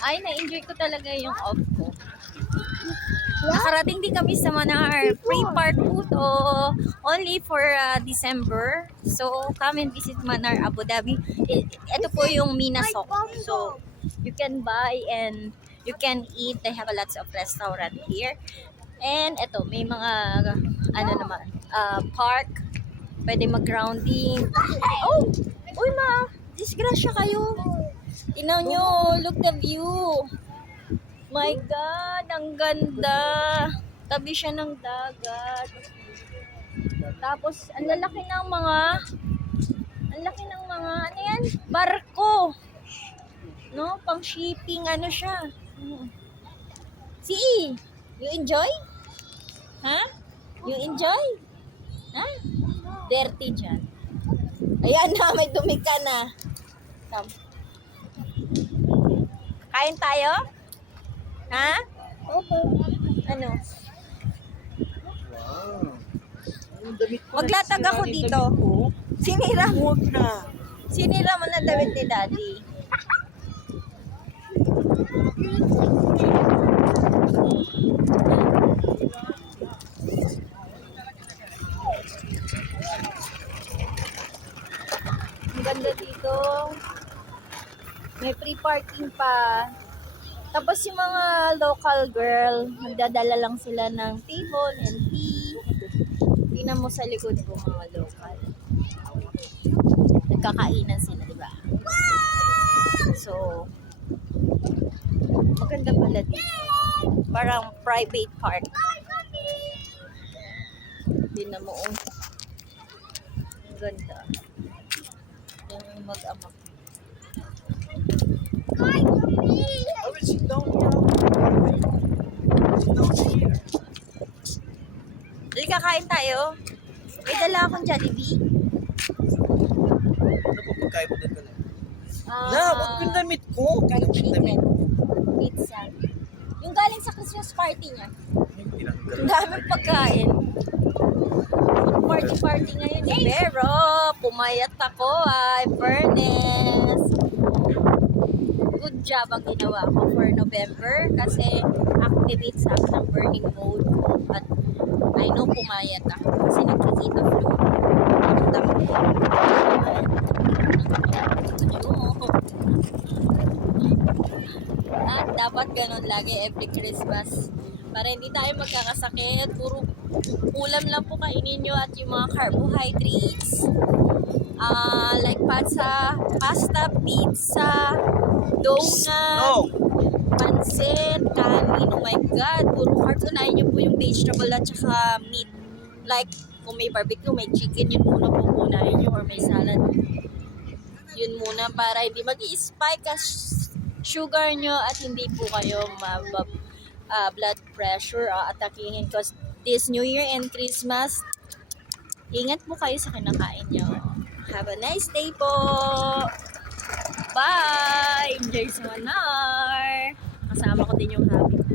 Ay, na-enjoy ko talaga yung off ko. Nakarating din kami sa Manar. Free part po to. Only for December. So, come and visit Manar, Abu Dhabi. Ito po yung Minasok. So, you can buy and you can eat. They have a lots of restaurant here. And ito, may mga, ano naman, park. Pwede mag-grounding. Oh! Uy, ma! Disgrasya kayo. Tingnan nyo, look the view. My God, ang ganda. Tabi siya ng dagat. Tapos, ang lalaki ng mga, ano yan? Barko. No? Pang shipping, ano siya. Si, you enjoy? Ha? You enjoy? Ha? Dirty dyan. Ayan na, may dumi ka na. Come. Kain tayo? Ha? Ano? Maglatag ako dito. Sinira mo. Sinira mo na damit ni Daddy. Ang ganda dito. May free parking pa. Tapos yung mga local girl, nagdadala lang sila ng table and tea. Tingnan mo sa likod ko mga local. Nagkakainan sila, di ba? So, maganda pala dito. Parang private park. Tingnan mo, ang ganda. Yung mag-amak. Dali, kakain tayo. May dala akong Jollibee. Ano po pagkain mo dito na? Huwag pinamit ko. Fried chicken. Pizza. Yung galing sa Christmas party niya. Ang daming pagkain. Party ngayon eh. Pero, pumayat ako ay furnace. Good job ang ginawa ko for November kasi activate sa akin ang burning mode at I know pumayat ako kasi nagkikita flow. Ang dami ko. At dapat ganun lagi every Christmas para hindi tayo magkakasakit. Puro ulam lang po kainin nyo at yung mga carbohydrates. Like pasta, pizza, donut, pansit, kanin, oh my God, puro carbs. Unahin nyo po yung vegetable at saka meat. Like, kung may barbecue, may chicken, yun muna po unahin nyo or may salad. Yun muna para hindi mag-i-spike ang sugar nyo at hindi po kayo blood pressure atakihin. Because this New Year and Christmas, ingat po kayo sa kinakain nyo. Have a nice day po! Bye! Enjoy sa Manar! Kasama ko din yung hobby.